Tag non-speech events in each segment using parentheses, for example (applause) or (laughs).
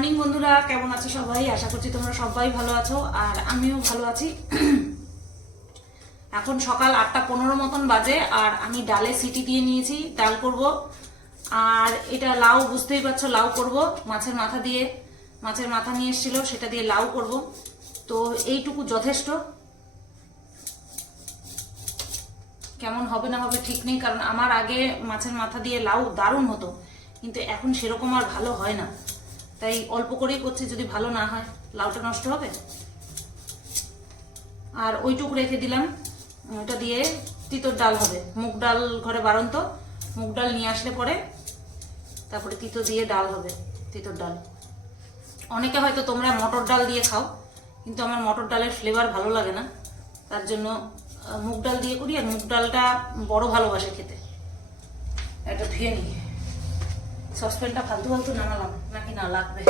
Morning বন্ধুরা। কেমন আছো সবাই? আশা করছি তোমরা সবাই ভালো আছো, আর আমিও ভালো আছি। এখন সকাল আটটা পনেরো মতন বাজে, আর আমি ডালে সিটি দিয়ে নিয়েছি, ডাল করব। আর এটা লাউ, বুঝতেই পারছ, লাউ করব। মাছের মাথা দিয়ে, মাছের মাথা নিয়ে এসেছিল, সেটা দিয়ে লাউ করব। তো এইটুকু যথেষ্ট। কেমন হবে না হবে ঠিক নেই, কারণ আমার আগে মাছের মাথা দিয়ে লাউ দারুণ হতো, কিন্তু এখন সেরকম আর ভালো হয় না। তাই অল্প করেই করছি, যদি ভালো না হয়। লাউটা নষ্ট হবে? আর ওইটুকু রেখে দিলাম। ওটা দিয়ে তিতর ডাল হবে। মুগ ডাল ঘরে বাড়ন্ত। মুগ ডাল নিয়ে আসলে পরে তারপরে তিতো দিয়ে ডাল হবে, তিতর ডাল। অনেকে হয়তো তোমরা মটর ডাল দিয়ে খাও, কিন্তু আমার মটর ডালের ফ্লেভার ভালো লাগে না। তার জন্য মুগ ডাল দিয়ে করি, আর মুগ ডালটা বড় ভালোবাসে খেতে। এটা ধুয়ে নিই। সসপ্যানটা ফালতু ফালতু নামালাম, নাকি না, লাগবে।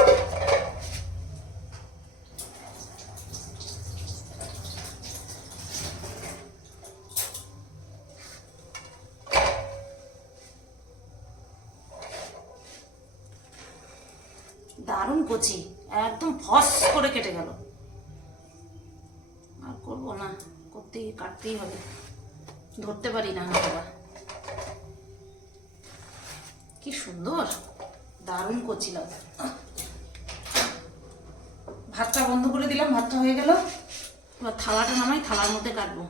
দারুণ কচি, একদম ফস করে কেটে গেল। আর করব না, করতেই, কাটতেই হবে। ধরতে পারি না হাতটা। কি সুন্দর? দারুণ করছিলাম। ভাতটা বন্ধ করে দিলাম, ভাতটা হয়ে গেল। এবার থালাটা নামাই থালার মধ্যে কাটবো।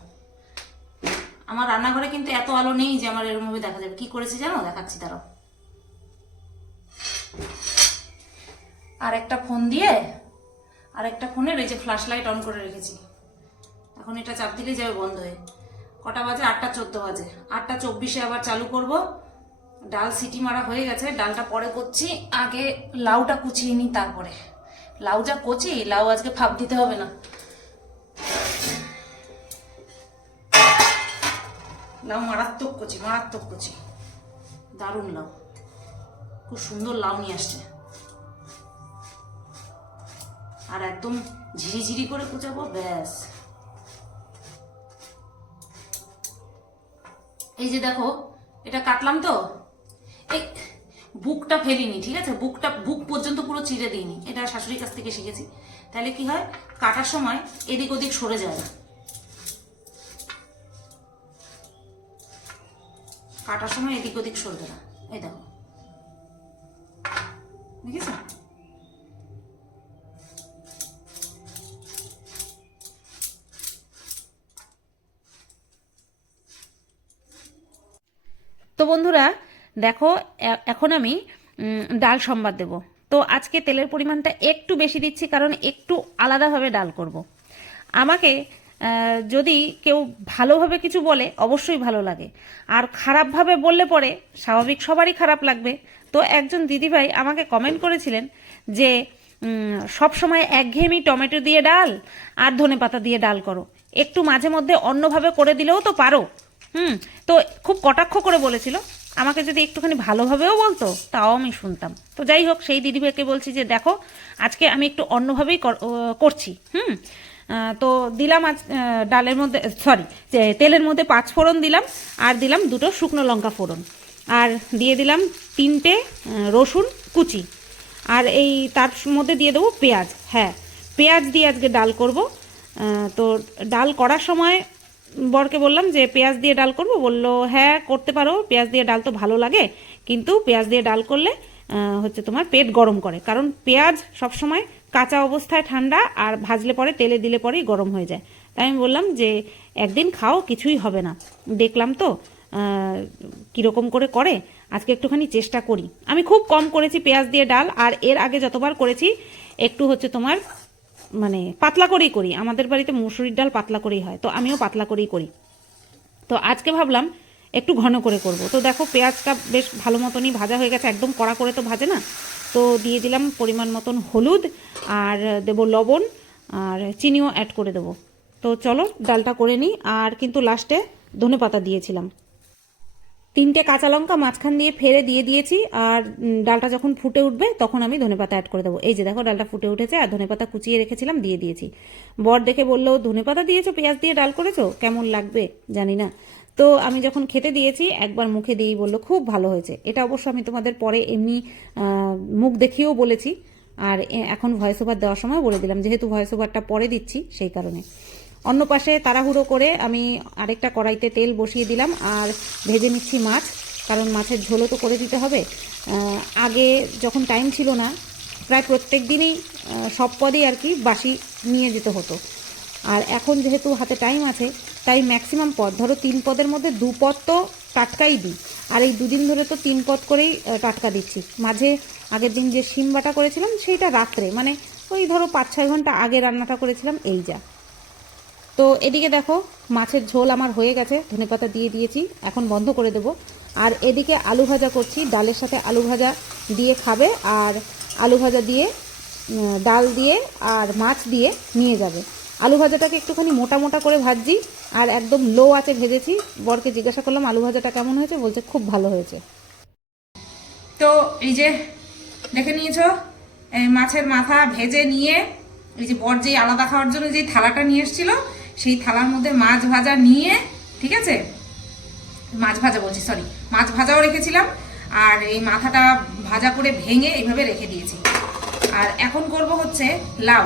আমার রান্নাঘরে কিন্তু এত আলো নেই যে আমার এরকম ভাবে দেখা যাবে। কি করেছি জানো? দেখাচ্ছি তারাও আর একটা ফোন দিয়ে আর একটা ফোনের এই যে ফ্ল্যাশ লাইট অন করে রেখেছি। এখন এটা চাপ দিলে যাবে বন্ধ হয়ে। কটা বাজে? আটটা চোদ্দ বাজে। আটটা চব্বিশে আবার চালু করব। ডাল সিটি মারা হয়ে গেছে, ডালটা পরে করছি, আগে লাউটা কুচিয়ে নিই তারপরে। লাউ যা কচি, লাউ আজকে ফাপ দিতে হবে না। লাউ মারাত্মক কচি মারাত্মক কচি। দারুণ লাউ। খুব সুন্দর লাউ নিয়ে আসছে। আর একদম ঝিরিঝিরি করে কুচাবো, ব্যাস। এই যে দেখো, এটা কাটলাম তো? বুকটা ফেলিনি, ঠিক আছে? বুকটা, বুক পর্যন্ত পুরো চিড়ে দিইনি। এটা শাশুড়ির কাছ থেকে শিখেছি। তাহলে কি হয়? কাটার সময় এদিক ওদিক সরে যায়। না কাটার সময় এদিক ওদিক সরবে না। এই দেখো। দেখেছ? তো বন্ধুরা দেখো এখন আমি ডাল সম্বাদ দেব। তো আজকে তেলের পরিমাণটা একটু বেশি দিচ্ছি কারণ একটু আলাদাভাবে ডাল করব। আমাকে যদি কেউ ভালোভাবে কিছু বলে, অবশ্যই ভালো লাগে। আর খারাপভাবে বললে পরে স্বাভাবিক সবারই খারাপ লাগবে। তো একজন দিদিভাই আমাকে কমেন্ট করেছিলেন যে সব সময় একঘেয়েমি টমেটো দিয়ে ডাল আর ধনে পাতা দিয়ে ডাল করো। একটু মাঝে মধ্যে অন্যভাবে করে দিলেও তো পারো। হুম, তো খুব কটাক্ষ করে বলেছিল। আমাকে যদি একটুখানি ভালোভাবেও বলতো, তাও আমি শুনতাম। তো যাই হোক, সেই দিদিভাইকে বলছি যে, দেখো, আজকে আমি একটু অন্যভাবেই কর- করছি, হুম? তো দিলাম আজ ডালের মধ্যে, সরি তেলের মধ্যে পাঁচ ফোড়ন দিলাম, আর দিলাম দুটো শুকনো লঙ্কা ফোড়ন। আর দিয়ে দিলাম তিনটে রসুন কুচি। আর এই তার মধ্যে দিয়ে দেবো পেঁয়াজ হ্যাঁ। পেঁয়াজ দিয়ে আজকে ডাল করব। তো ডাল করার সময় বরকে বললাম যে, পেঁয়াজ দিয়ে ডাল করব? বলল হ্যাঁ করতে পারো। পেঁয়াজ দিয়ে ডাল তো ভালো লাগে, কিন্তু পেঁয়াজ দিয়ে ডাল করলে হচ্ছে তোমার পেট গরম করে। কারণ পেঁয়াজ সবসময় কাঁচা অবস্থায় ঠান্ডা আর ভাজলে পরে, তেলে দিলে পরেই গরম হয়ে যায়। তাই আমি বললাম যে, একদিন খাও, কিছুই হবে না। দেখলাম তো কীরকম করে করে, আজকে একটুখানি চেষ্টা করি। আমি খুব কম করেছি পেঁয়াজ দিয়ে ডাল, আর এর আগে যতবার করেছি, একটু হচ্ছে তোমার মানে পাতলা করেই করি। আমাদের বাড়িতে মুসুরির ডাল পাতলা করেই হয়। তো আমিও পাতলা করেই করি। তো আজকে ভাবলাম একটু ঘন করে করব। তো দেখো পেঁয়াজটা বেশ ভালো মতনই ভাজা হয়ে গেছে। একদম কড়া করে তো ভাজে না। তো দিয়ে দিলাম পরিমাণ মতন হলুদ আর দেব লবণ আর চিনিও অ্যাড করে দেবো। তো চলো ডালটা করে নিই। আর কিন্তু লাস্টে ধনে পাতা দিয়েছিলাম। তিনটে কাঁচা লঙ্কা মাঝখান দিয়ে ফেরে দিয়ে দিয়েছি, আর ডালটা যখন ফুটে উঠবে, তখন আমি ধনেপাতা অ্যাড করে দেবো। এই যে দেখো, ডালটা ফুটে উঠেছে, আর ধনেপাতা কুচিয়ে রেখেছিলাম, দিয়ে দিয়েছি। বর দেখে বলল ধনেপাতা দিয়েছ, পেঁয়াজ দিয়ে ডাল করেছ? কেমন লাগবে? জানি না। তো আমি যখন খেতে দিয়েছি, একবার মুখে দিয়েই বলল, খুব ভালো হয়েছে। এটা অবশ্য আমি তোমাদের পরে এমনি মুখ দেখিয়েও বলেছি, আর এখন ভয়েস ওভার দেওয়ার সময় বলে দিলাম, যেহেতু ভয়েস ওভারটা পরে দিচ্ছি, সেই কারণে। অন্য পাশে তাড়াহুড়ো করে আমি আরেকটা কড়াইতে তেল বসিয়ে দিলাম আর ভেজে নিচ্ছি মাছ, কারণ মাছের ঝোলও তো করে দিতে হবে। আগে যখন টাইম ছিল না, প্রায় প্রত্যেক দিনই সব পদেই আর কি বাসি নিয়ে যেতে হতো। আর এখন যেহেতু হাতে টাইম আছে, তাই ম্যাক্সিমাম পদ, ধরো তিন পদের মধ্যে দু পদ তো টাটকাই দিই। আর এই দুদিন ধরে তো তিন পদ করেই টাটকা দিচ্ছি। মাঝে আগের দিন যে শিম বাটা করেছিলাম, সেইটা রাত্রে মানে ওই ধরো পাঁচ ছয় ঘণ্টা আগে রান্নাটা করেছিলাম, এই যা। তো এদিকে দেখো, মাছের ঝোল আমার হয়ে গেছে ধনেপাতা দিয়ে দিয়েছি, এখন বন্ধ করে দেব। আর এদিকে আলু ভাজা করছি, ডালের সাথে আলু ভাজা দিয়ে খাবে, আর আলু ভাজা দিয়ে ডাল দিয়ে আর মাছ দিয়ে নিয়ে যাবে। আলু ভাজাটাকে একটুখানি মোটা মোটা করে ভাজছি, আর একদম লো আছে ভেজেছি। বরকে জিজ্ঞাসা করলাম, আলু ভাজাটা কেমন হয়েছে? বলছে, খুব ভালো হয়েছে। তো এই যে, দেখে নিয়েছো মাছের মাথা ভেজে নিয়ে, এই যে বর যে আলাদা খাওয়ার জন্য যে থালাটা নিয়ে এসেছিল সেই থালার মধ্যে মাছ ভাজা নিয়ে, ঠিক আছে? মাছ ভাজা বলছি সরি মাছ ভাজাও রেখেছিলাম, আর এই মাথাটা ভাজা করে ভেঙে এইভাবে রেখে দিয়েছি। আর এখন করব হচ্ছে লাউ।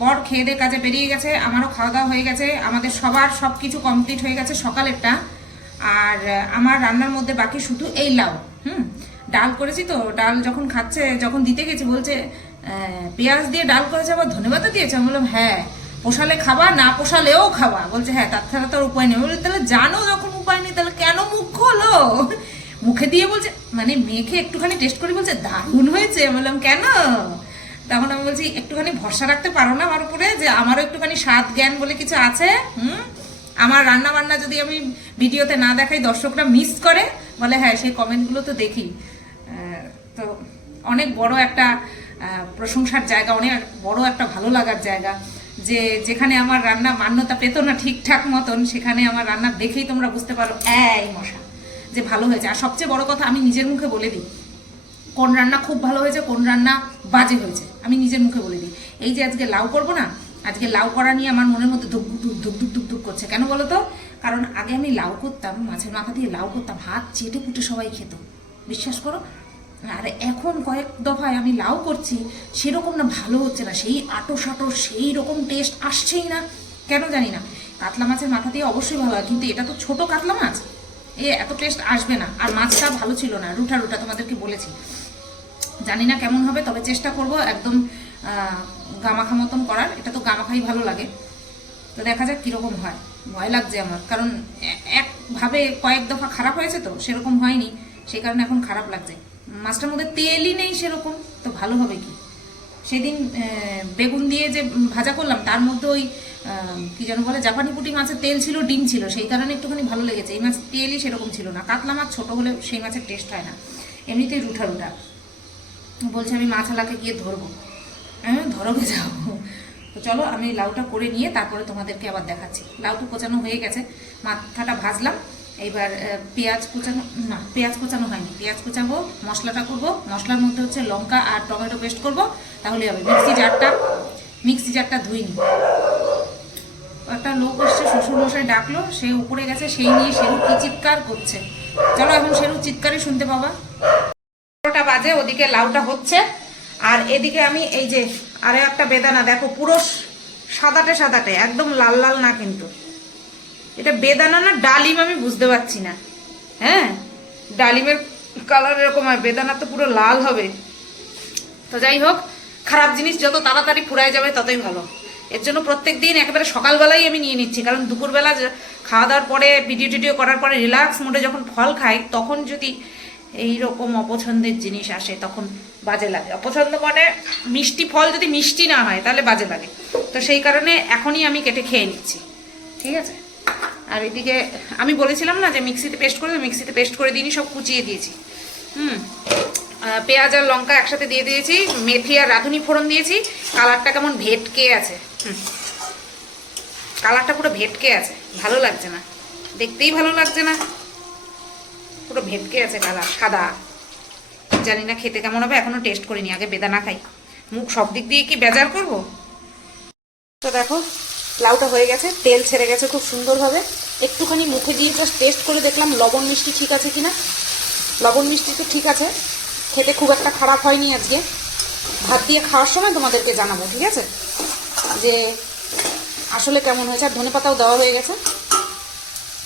বর খেয়ে দিয়ে কাজে বেরিয়ে গেছে, আমারও খাওয়া দাওয়া হয়ে গেছে, আমাদের সবার সব কিছু কমপ্লিট হয়ে গেছে সকালেরটা। আর আমার রান্নার মধ্যে বাকি শুধু এই লাউ, হুম? ডাল করেছি তো, ডাল যখন খাচ্ছে, যখন দিতে গেছি, বলছে পেঁয়াজ দিয়ে ডাল করেছে, আবার ধন্যবাদ দিয়েছে? আমি বললাম হ্যাঁ। পোষালে খাবা না পোষালেও খাবা। বলছে হ্যাঁ তার ছাড়া তো আর উপায় নেই। বলি, তাহলে জানো যখন উপায় নেই তাহলে কেন মুখ খোলো? মুখে দিয়ে বলছে মানে মেখে একটুখানি টেস্ট করে বলছে দারুণ হয়েছে। বললাম কেন? তখন আমি বলছি একটুখানি ভরসা রাখতে পারো না আমার উপরে যে আমারও একটুখানি স্বাদ জ্ঞান বলে কিছু আছে হুম? আমার রান্না বান্না যদি আমি ভিডিওতে না দেখাই দর্শকরা মিস করে? বলে হ্যাঁ সেই কমেন্টগুলো তো দেখি। তো অনেক বড় একটা প্রশংসার জায়গা অনেক বড় একটা ভালো লাগার জায়গা। যে যেখানে আমার রান্না মান্যতা পেত না ঠিকঠাক মতন, সেখানে আমার রান্না দেখেই তোমরা বুঝতে পারো, এই মশা, যে ভালো হয়েছে। আর সবচেয়ে বড় কথা, আমি নিজের মুখে বলে দিই, কোন রান্না খুব ভালো হয়েছে, কোন রান্না বাজে হয়েছে, আমি নিজের মুখে বলে দিই। এই যে আজকে লাউ করব না, আজকে লাউ করা নিয়ে আমার মনের মধ্যে ধুক ধুক ধুক ধুক ধুক ধুক করছে। কেন বলো তো? কারণ আগে আমি লাউ করতাম, মাছের মাথা দিয়ে লাউ করতাম, হাত চেটে পুটে সবাই খেত। বিশ্বাস করো? আর এখন কয়েক দফায় আমি লাউ করছি, সেরকম না, ভালো হচ্ছে না। সেই আটো সাটো সেই রকম টেস্ট আসছেই না, কেন জানি না। কাতলা মাছের মাথা দিয়ে অবশ্যই ভালো হয়, কিন্তু এটা তো ছোট কাতলা মাছ। এ, এত টেস্ট আসবে না। আর মাছটা ভালো ছিল না রুটা রুটা তোমাদেরকে বলেছি। জানি না কেমন হবে, তবে চেষ্টা করব একদম গামাখা মতন করার। এটা তো গামাখাই ভালো লাগে। তো দেখা যাক কীরকম হয়। ভয় লাগছে আমার। কারণ একভাবে কয়েক দফা খারাপ হয়েছে তো, সেরকম হয়নি। সেই কারণে এখন খারাপ লাগছে। মাছটার মধ্যে তেলই নেই সেরকম, তো ভালো হবে কি? সেদিন বেগুন দিয়ে যে ভাজা করলাম, তার মধ্যে ওই কি যেন বলে, জাপানি পুটি মাছের তেল ছিল, ডিম ছিল, সেই কারণে একটুখানি ভালো লেগেছে। এই মাছের তেলই সেরকম ছিল না। কাতলা মাছ ছোটো হলে সেই মাছের টেস্ট হয় না। এমনিতেই রুঠা রুঠা। বলছে, আমি মাছালাকে গিয়ে ধরবো। হ্যাঁ ধরবে যাও। তো চলো, আমি লাউটা করে নিয়ে তারপরে তোমাদেরকে আবার দেখাচ্ছি। লাউ তো কোচানো হয়ে গেছে। মাথাটা ভাজলাম। এইবার আহ, পেঁয়াজ কুচানো না পেঁয়াজ কুচানো হয়নি। পেঁয়াজ কুচাবো মশলাটা করব। মশলার মধ্যে হচ্ছে লঙ্কা আর টমেটো পেস্ট করব। তাহলে হবে মিক্সি জারটা। মিক্সি জারটা ধুই ধুইনি। একটা লোক এসছে শ্বশুরমশাই ডাকলো সে উপরে গেছে সেই নিয়ে সেরু কি চিৎকার করছে। চলো এখন সেরু চিৎকারই শুনতে পাবা। বারোটা বাজে ওদিকে লাউটা হচ্ছে। আর এদিকে আমি এই যে আরে একটা বেদানা দেখো পুরো সাদাটে সাদাটে একদম লাল লাল না কিন্তু। এটা বেদানা না ডালিম আমি বুঝতে পারছি না। হ্যাঁ? ডালিমের কালার এরকম হয়, বেদানা তো পুরো লাল হবে। তো যাই হোক, খারাপ জিনিস যত তাড়াতাড়ি ফুরায় যাবে ততই ভালো। এর জন্য প্রত্যেক দিন একেবারে সকালবেলাই আমি নিয়ে নিচ্ছি, কারণ দুপুরবেলা খাওয়া দাওয়ার পরে ভিডিও টিডিও করার পরে রিল্যাক্স মোডে যখন ফল খাই, তখন যদি এই রকম অপছন্দের জিনিস আসে, তখন বাজে লাগে। অপছন্দ মানে মিষ্টি ফল যদি মিষ্টি না হয়, তাহলে বাজে লাগে। তো সেই কারণে এখনই আমি কেটে খেয়ে নিচ্ছি। ঠিক আছে? আর এদিকে আমি বলেছিলাম না যে মিক্সিতে পেস্ট করে মিক্সিতে পেস্ট করে দিইনি, সব কুচিয়ে দিয়েছি। হুম। পেঁয়াজ আর লঙ্কা একসাথে দিয়ে দিয়েছি, মেথি আর রাঁধুনি ফোড়ন দিয়েছি, কালারটা কেমন ভেটকে আছে। হুম। কালারটা পুরো ভেটকে আছে, ভালো লাগছে না। দেখতেই ভালো লাগছে না। পুরো ভেটকে আছে কালার, সাদা। জানি না খেতে কেমন হবে, এখনও টেস্ট করিনি, আগে বেদানা খাই। মুখ সব দিক দিয়ে কি বেজার করব? তো দেখো লাউটা হয়ে গেছে, তেল ছেড়ে গেছে খুব সুন্দরভাবে। একটুখানি মুখে দিয়ে জাস্ট টেস্ট করে দেখলাম লবণ মিষ্টি ঠিক আছে কিনা। লবণ মিষ্টি তো ঠিক আছে, খেতে খুব একটা খারাপ হয়নি আজকে। ভাত দিয়ে খাওয়ার সময় তোমাদেরকে জানাব, ঠিক আছে? যে আসলে কেমন হয়েছে, আর ধনে পাতাও দেওয়া হয়ে গেছে।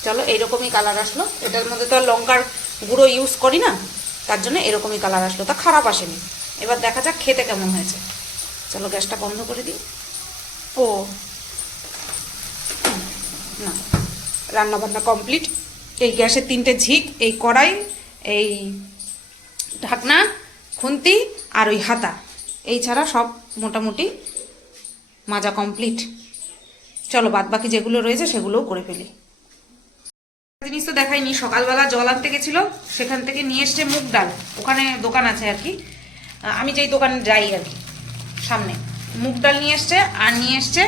চলো এইরকমই কালার আসলো। এটার মধ্যে তো আর লঙ্কার গুঁড়ো ইউজ করি না, তার জন্য এরকমই কালার আসলো। তা খারাপ আসেনি। এবার দেখা যাক খেতে কেমন হয়েছে। চলো গ্যাসটা বন্ধ করে দিই। ও না রান্না বান্না কমপ্লিট। এই গ্যাসের তিনটে ঝিক, এই কড়াই, এই ঢাকনা, খুন্তি আর ওই হাতা। এই ছাড়া সব মোটামুটি মাজা কমপ্লিট। চলো বাদ বাকি যেগুলো রয়েছে সেগুলোও করে ফেলি। জিনিস তো দেখাইনি, সকালবেলা জল আনতে গেছিল, সেখান থেকে নিয়ে এসছে মুগ ডাল। ওখানে দোকান আছে আর কি। আমি যেই দোকানে যাই আর কি, সামনে। মুগ ডাল নিয়ে এসছে, আর নিয়ে এসছে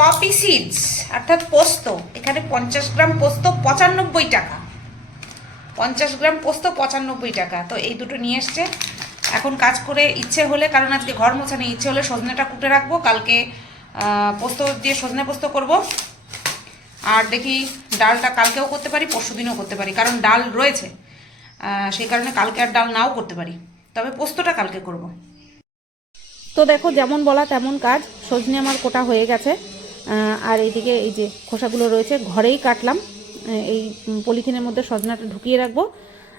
পপি সিডস অর্থাৎ পোস্ত, এখানে পঞ্চাশ গ্রাম পোস্ত পঁচানব্বই টাকা। পঞ্চাশ গ্রাম পোস্ত পঁচানব্বই টাকা। তো এই দুটো নিয়ে এসছে। এখন কাজ করে ইচ্ছে হলে, কারণ আজকে ঘর মোছা নেই ইচ্ছে হলে সজনেটা কুটে রাখব। কালকে পোস্ত দিয়ে সজনে পোস্ত করব। আর দেখি ডালটা কালকেও করতে পারি, পরশু দিনও করতে পারি, কারণ ডাল রয়েছে। সেই কারণে কালকে আর ডাল নাও করতে পারি। তবে পোস্তটা কালকে করব। তো দেখো, যেমন বলা তেমন কাজ। সজনে আমার কোটা হয়ে গেছে। আর এইদিকে এই যে খোসাগুলো রয়েছে, ঘরেই কাটলাম। এই পলিথিনের মধ্যে সজনাটা ঢুকিয়ে রাখব।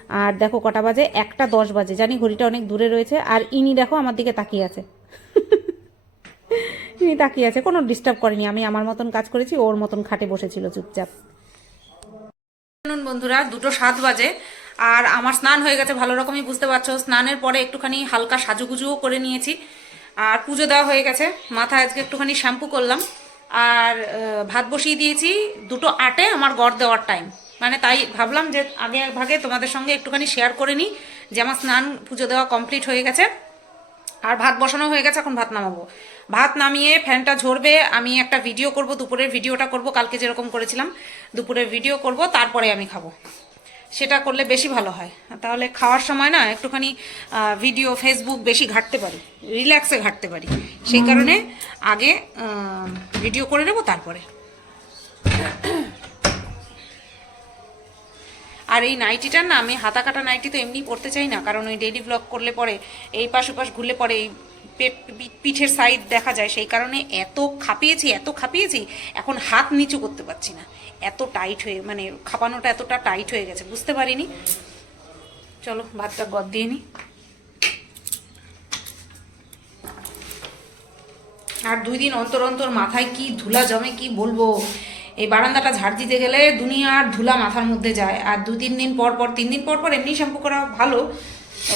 আর দেখো কটা বাজে, একটা দশ বাজে। জানি ঘড়িটা অনেক দূরে রয়েছে। আর ইনি দেখো আমার দিকে তাকিয়ে আছে। (laughs) ইনি তাকিয়ে আছে, কোনো ডিস্টার্ব করেনি। আমি আমার মতন কাজ করেছি, ওর মতন খাটে বসেছিল চুপচাপ। বন্ধুরা, দুটো সাত বাজে, আর আমার স্নান হয়ে গেছে ভালো রকমই, বুঝতে পারছ? স্নানের পরে একটুখানি হালকা সাজুগুজুও করে নিয়েছি। আর পুজো দেওয়া হয়ে গেছে। মাথায় আজকে একটুখানি শ্যাম্পু করলাম। আর ভাত বসিয়ে দিয়েছি। দুটো আটে আমার গড় দেওয়ার টাইম মানে তাই ভাবলাম যে আগে ভাগে তোমাদের সঙ্গে একটুখানি শেয়ার করে নিই যে আমার স্নান পুজো দেওয়া কমপ্লিট হয়ে গেছে। আর ভাত বসানো হয়ে গেছে, এখন ভাত নামাবো। ভাত নামিয়ে ফ্যানটা ঝরবে, আমি একটা ভিডিও করব, দুপুরের ভিডিওটা করব, কালকে যেরকম করেছিলাম, দুপুরের ভিডিও করব, তারপরে আমি খাব। সেটা করলে বেশি ভালো হয়। তাহলে খাওয়ার সময় না একটুখানি ভিডিও ফেসবুক বেশি ঘাটতে পারি রিল্যাক্সে ঘাটতে পারি। সেই কারণে আগে ভিডিও করে নেব তারপরে। আর এই নাইটিটার না আমি হাতা কাটা নাইটি তো এমনি পরতে চাই না কারণ ওই ডেইলি ব্লগ করলে পরে এই পাশ ওপাশ ঘুরলে পরে এই পিঠের সাইড দেখা যায়। সেই কারণে এত খাপিয়েছি এত খাপিয়েছি এখন হাত নিচু করতে পারছি না। এত টাইট হয়ে মানে খাপানোটা এতটা টাইট হয়ে গেছে, বুঝতে পারিনি। চলো, ভাতটা গদ দিয়ে নিই আর দুই দিন অন্তর অন্তর মাথায় কি ধুলা জমে, কি বলব? এই বারান্দাটা ঝাড় দিতে গেলে দুনিয়ার ধুলা মাথার মধ্যে যায়। আর দু তিন দিন পর পর, তিন দিন পর পর এমনি শ্যাম্পু করা ভালো।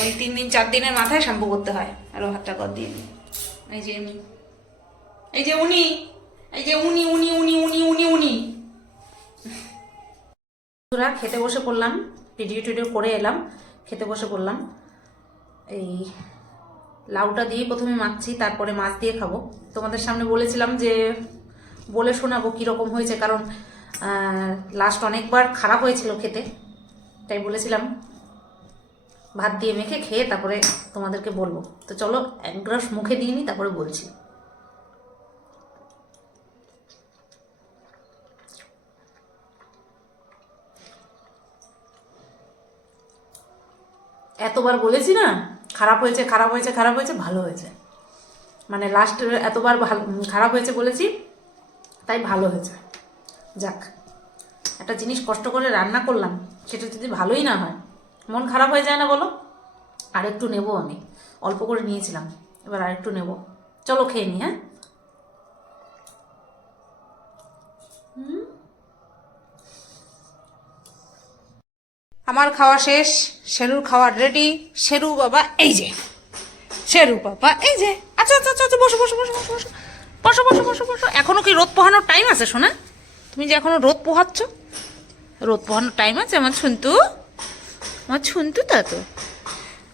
ওই তিন দিন, চার দিনের মাথায় শ্যাম্পু করতে হয়। আরও হাতটা কর দিয়ে। এই যে এই যে উনি। এই যে উনি উনি উনি উনি উনি উনি। বন্ধুরা, খেতে বসে পড়লাম। ভিডিও টিডিও করে এলাম, খেতে বসে পড়লাম। এই লাউটা দিয়ে প্রথমে মাখছি, তারপরে মাছ দিয়ে খাব। তোমাদের সামনে বলেছিলাম যে, বলে শোনাবো কীরকম হয়েছে, কারণ লাস্ট অনেকবার খারাপ হয়েছিল খেতে, তাই বলেছিলাম। ভাত দিয়ে মেখে খেয়ে তারপরে তোমাদেরকে বলব। তো চলো, এক গ্রাস মুখে দিয়ে নিই তারপরে বলছি। এতবার বলেছি না, খারাপ হয়েছে খারাপ হয়েছে খারাপ হয়েছে, ভালো হয়েছে। মানে লাস্ট এতবার খারাপ হয়েছে বলেছি, তাই ভালো হয়েছে। যাক, একটা জিনিস কষ্ট করে রান্না করলাম, সেটা যদি ভালোই না হয়, মন খারাপ হয়ে যায় না বলো? আরেকটু নেব আমি, অল্প করে নিয়েছিলাম, এবার আরেকটু নেব। চলো খেয়ে নি হ্যাঁ? আমার খাওয়া শেষ শেরুর খাওয়া রেডি শেরু বাবা এই যে। শেরু বাবা এই যে। আচ্ছা আচ্ছা আচ্ছা আচ্ছা, বসো বসো বসো বসো বসো। বসো বসো বসো বসো। এখনও কি রোদ পোহানোর টাইম আছে শোনা তুমি যে এখনও রোদ পোহাচ্ছ? রোদ পোহানোর টাইম আছে আমার ছুন্তু। আমার ছুন্তু তা তো।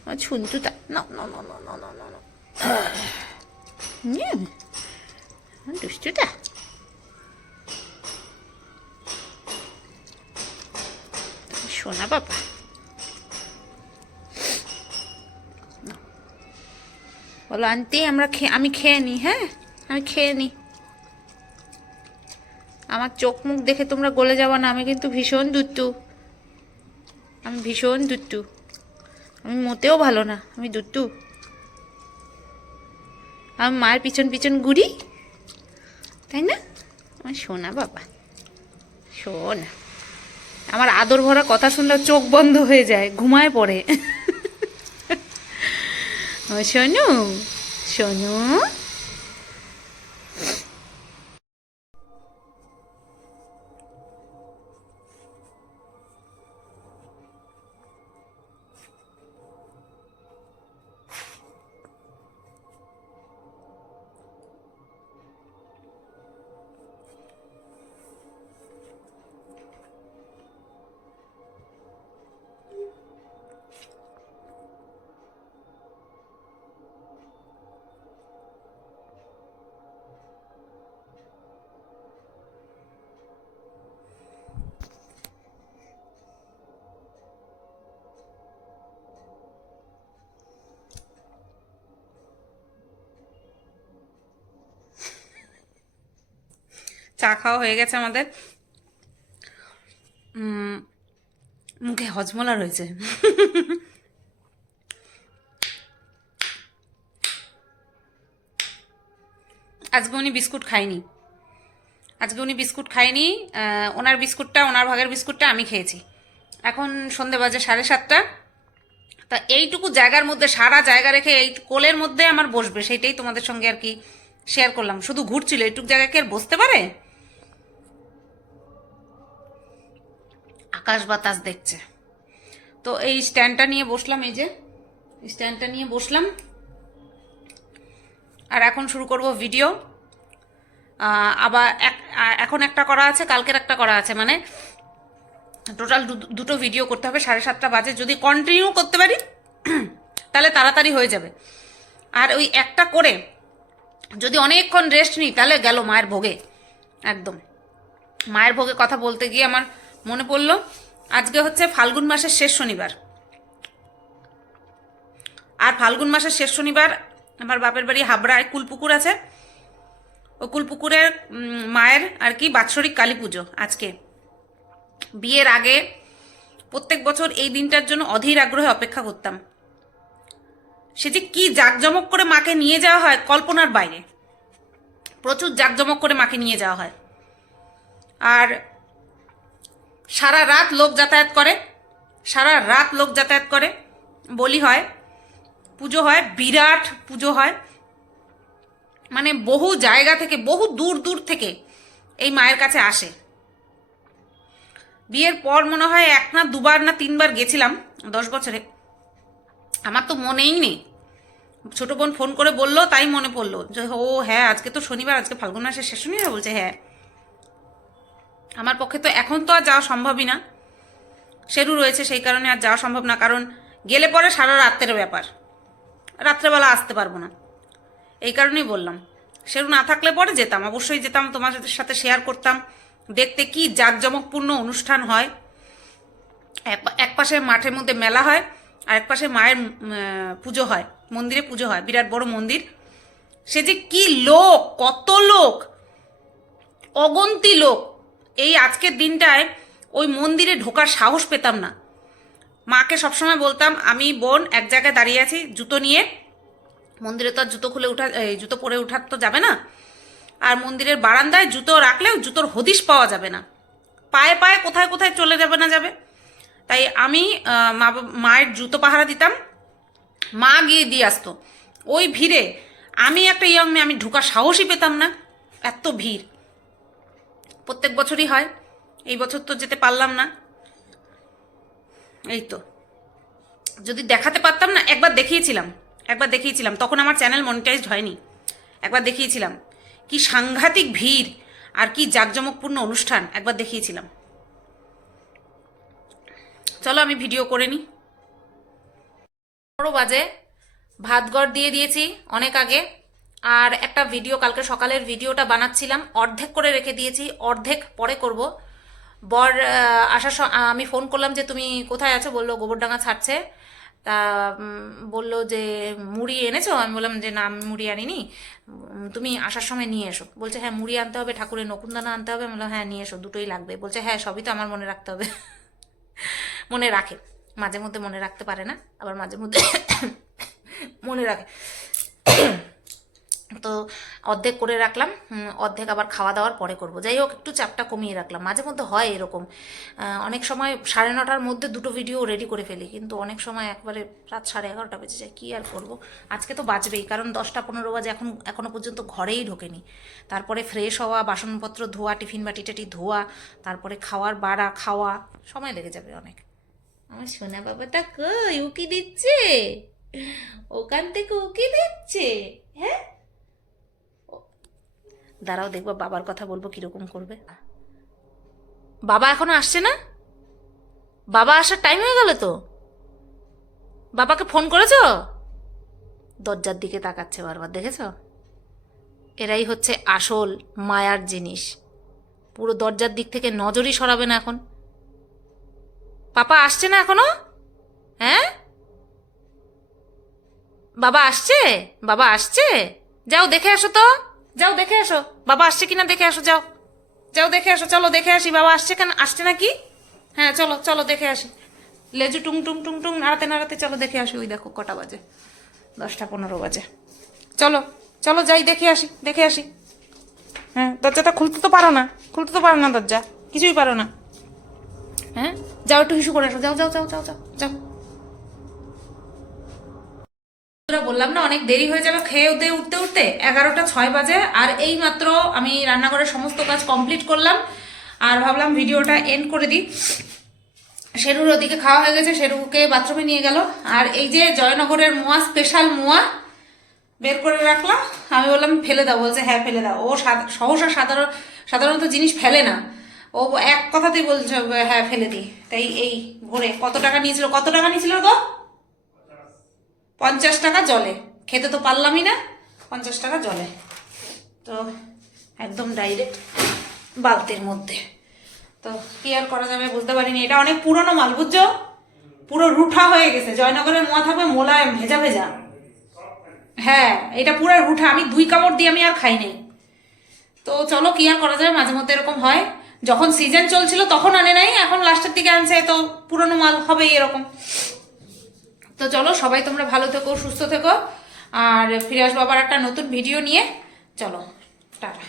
আমার ছুন্তু তা। না না না না না না। না না দুষ্টুটা শোনা, বাবা। বলো আনতে আমরা খেয়ে, আমি খেয়ে নিই হ্যাঁ? আমি খেয়ে নিই আমার চোখ মুখ দেখে তোমরা গলে যাবা না, আমি কিন্তু ভীষণ দুত্তু আমি ভীষণ দুত্তু আমি মোটেও ভালো না, আমি দুত্তু আমার মায়ের পিছন পিছন ঘুরি। তাই না? আমার সোনা, বাবা। সোনা। আমার আদর ভরা কথা শুনলে চোখ বন্ধ হয়ে যায় ঘুমায় পড়ে। (laughs) শোনু সোনু। চা খাওয়া হয়ে গেছে আমাদের। মুখে হজমলা রয়েছে। আজকে উনি বিস্কুট খায়নি। আজকে উনি বিস্কুট খায়নি ওনার বিস্কুটটা, ওনার ভাগের বিস্কুটটা আমি খেয়েছি। এখন সন্ধে বাজে সাড়ে সাতটা। তা এইটুকু জায়গার মধ্যে, সারা জায়গা রেখে এই কোলের মধ্যে আমার বসবে সেটাই তোমাদের সঙ্গে আর কি শেয়ার করলাম। শুধু ঘুরছিল, এইটুকু জায়গায় কি আর বসতে পারে? আকাশ বাতাস দেখছে। তো এই স্ট্যান্ডটা নিয়ে বসলাম, এই যে স্ট্যান্ডটা নিয়ে বসলাম। আর এখন শুরু করব ভিডিও আবার এখন একটা করা আছে, কালকের একটা করা আছে মানে টোটাল দুটো ভিডিও করতে হবে, সাড়ে সাতটা বাজে। যদি কন্টিনিউ করতে পারি, (clears throat) তাহলে তাড়াতাড়ি হয়ে যাবে। আর ওই একটা করে যদি অনেকক্ষণ রেস্ট নিই, তাহলে গেল মায়ের ভোগে, একদম। মায়ের ভোগে কথা বলতে গিয়ে আমার মনে পড়ল? আজকে হচ্ছে ফাল্গুন মাসের শেষ শনিবার। আর ফাল্গুন মাসের শেষ শনিবার আমার বাপের বাড়ি হাবড়ায় কুলপুকুর আছে। ও কুলপুকুরের মায়ের আর কি বাৎসরিক কালী পুজো আজকে। বিয়ের আগে প্রত্যেক বছর এই দিনটার জন্য অধীর আগ্রহে অপেক্ষা করতাম। সে যে কি জাঁকজমক করে মাকে নিয়ে যাওয়া হয় কল্পনার বাইরে। প্রচুর জাঁকজমক করে মাকে নিয়ে যাওয়া হয়। আর সারা রাত লোক যাতায়াত করে, সারা রাত লোক যাতায়াত করে, বলি হয়, পুজো হয়, বিরাট পুজো হয়। মানে বহু জায়গা থেকে, বহু দূর দূর থেকে এই মায়ের কাছে আসে। বিয়ের পর মনে হয় এক না দুবার না তিনবার গেছিলাম, দশ বছরে। আমার তো মনেই নেই। ছোট বোন ফোন করে বলল, তাই মনে পড়ল যে, ও হ্যাঁ আজকে তো শনিবার, আজকে ফাল্গুন মাসের শেষ শনিবার, বলছে হ্যাঁ। আমার পক্ষে তো এখন তো আর যাওয়া সম্ভবই না। সেরু রয়েছে সেই কারণে আর যাওয়া সম্ভব না, কারণ গেলে পরে সারা রাত্রের ব্যাপার। রাত্রেবেলা আসতে পারব না। এই কারণেই বললাম সেরু না থাকলে পরে যেতাম, অবশ্যই যেতাম তোমাদের সাথে শেয়ার করতাম। দেখতে কি জাঁকজমকপূর্ণ অনুষ্ঠান হয়। এক পাশে মাঠের মধ্যে মেলা হয়, আর এক পাশে মায়ের পুজো হয়, মন্দিরে পুজো হয়, বিরাট বড় মন্দির। সে যে কি লোক, কত লোক, অগন্তি লোক। এই আজকের দিনটায় ওই মন্দিরে ঢোকার সাহস পেতাম না। মাকে সবসময় বলতাম, আমি বোন, এক জায়গায় দাঁড়িয়ে আছি, জুতো নিয়ে। মন্দিরে তো আর জুতো খুলে উঠা জুতো পরে উঠার তো যাবে না। আর মন্দিরের বারান্দায় জুতো রাখলেও জুতোর হদিশ পাওয়া যাবে না। পায়ে পায়ে কোথায় কোথায় চলে যাবে না যাবে। তাই আমি মা মায়ের জুতো পাহারা দিতাম। মা গিয়ে দিয়ে আসতো। ওই ভিড়ে আমি একটা ইয়ং মেয়ে, আমি ঢোকার সাহসই পেতাম না। এত ভিড়। প্রত্যেক বছরই হয়। এই বছর তো যেতে পারলাম না। এই তো। যদি দেখাতে পারতাম না, একবার দেখিয়েছিলাম। একবার দেখিয়েছিলাম। তখন আমার চ্যানেল মনিটাইজড হয়নি। একবার দেখিয়েছিলাম। কি সাংঘাতিক ভিড় আর কি জাঁকজমকপূর্ণ অনুষ্ঠান একবার দেখিয়েছিলাম। চলো আমি ভিডিও করে নিই। বড় বাজে। ভাতগড় দিয়ে দিয়েছি অনেক আগে। আর একটা ভিডিও কালকে সকালের ভিডিওটা বানাচ্ছিলাম। অর্ধেক করে রেখে দিয়েছি, অর্ধেক পরে করব। বর আসার আমি ফোন করলাম যে, তুমি কোথায় আছো? বলল, গোবরডাঙ্গা ছাড়ছে। তা বলল যে, মুড়ি এনেছো? আমি বললাম যে, না, আমি মুড়ি আনিনি। তুমি আসার সময় নিয়ে এসো। বলছে হ্যাঁ মুড়ি আনতে হবে, ঠাকুরের নকুনদানা আনতে হবে। আমি বললাম হ্যাঁ নিয়ে এসো, দুটোই লাগবে। বলছে হ্যাঁ সবই তো আমার মনে রাখতে হবে। (laughs) মনে রাখে। মাঝে মধ্যে মনে রাখতে পারে না, আবার মাঝে মধ্যে (coughs) মনে রাখে। (coughs) তো অর্ধেক করে রাখলাম অর্ধেক আবার খাওয়া দাওয়ার পরে করব। যাই হোক, একটু চাপটা কমিয়ে রাখলাম। মাঝে মধ্যে হয় এরকম। অনেক সময় সাড়ে নটার মধ্যে দুটো ভিডিও রেডি করে ফেলি, কিন্তু অনেক সময় একবারে রাত সাড়ে এগারোটা বেজে যায়, কী আর করব? আজকে তো বাঁচবেই কারণ দশটা পনেরো বাজে এখন এখনও পর্যন্ত ঘরেই ঢোকেনি। তারপরে ফ্রেশ হওয়া, বাসনপত্র ধোয়া, টিফিন বাটি টাটি ধোয়া, তারপরে খাওয়ার বাড়া, খাওয়া, সময় লেগে যাবে অনেক। আমার সোনা বাবাটা কই? উকি দিচ্ছে? ওখান থেকে উকি দিচ্ছে? হ্যাঁ? দাঁড়াও দেখব, বাবার কথা বলব কীরকম করবে। বাবা এখনও আসছে না? বাবা আসার টাইম হয়ে গেল তো? বাবাকে ফোন করেছ? দরজার দিকে তাকাচ্ছে বারবার, দেখেছ? এরাই হচ্ছে আসল মায়ার জিনিস। পুরো দরজার দিক থেকে নজরই সরাবে না এখন। পাপা আসছে না এখনও? হ্যাঁ? বাবা আসছে? বাবা আসছে? যাও দেখে আসো তো। যাও, দেখে আসো। বাবা আসছে কিনা দেখে আসো, যাও। যাও, দেখে আসো, চলো, দেখে আসি। বাবা আসছে কেন? আসছে নাকি? হ্যাঁ চলো চলো, দেখে আসি। লেজু টুং টুং টুং টুং, নাড়াতে নাড়াতে চলো, দেখে আসি। ওই দেখো, কটা বাজে। দশটা পনেরো বাজে। চলো চলো, যাই, দেখে আসি দেখে আসি। হ্যাঁ দরজাটা খুলতে তো পারো না। খুলতে তো পারো না দরজা। কিছুই পারো না। হ্যাঁ যাও, একটু হিসু করে আসো। যাও যাও যাও যাও যাও যাও বন্ধুরা, বললাম না, অনেক দেরি হয়ে যাবে খেয়ে উঠতে উঠতে উঠতে, এগারোটা ছয় বাজে, আর এই মাত্র আমি রান্নাঘরের সমস্ত কাজ কমপ্লিট করলাম, আর ভাবলাম ভিডিওটা এন্ড করে দিই। শেরুর ওদিকে খাওয়া হয়ে গেছে, শেরুকে বাথরুমে নিয়ে গেল, আর এই যে জয়নগরের মোয়া স্পেশাল মোয়া বের করে রাখলাম, আমি বললাম ফেলে দাও, বলছে হ্যাঁ ফেলে দাও, ও সহসা সাধারণ, সাধারণত জিনিস ফেলে না, ও এক কথাতেই বলছে হ্যাঁ ফেলে দিই তাই এই ভোরে কত টাকা নিয়েছিল, কত টাকা নিয়েছিল গো? পঞ্চাশ টাকা জলে। খেতে তো পারলামই না, পঞ্চাশ টাকা জলে। তো একদম ডাইরেক্ট বালতির মধ্যে। তো কি আর করা যাবে বুঝতে পারিনি। এটা অনেক পুরনো মাল, বুঝছ? পুরো রুঠা হয়ে গেছে। জয়নগরের মোয়া থাকবে, মোলায়েম, ভেজা ভেজা। হ্যাঁ এটা পুরো রুঠা। আমি দুই কামড় দিয়ে আমি আর খাই নাই। তো চলো, কি আর করা যাবে? মাঝে মধ্যে এরকম হয়। যখন সিজন চলছিল, তখন আনে নাই। এখন লাস্টের দিকে আনছে, তো পুরনো মাল হবেই এরকম। তো চলো, সবাই তোমরা ভালো থেকো, সুস্থ থেকো। আর ফিরে আসব আবার একটা নতুন ভিডিও নিয়ে। চলো, টাটা।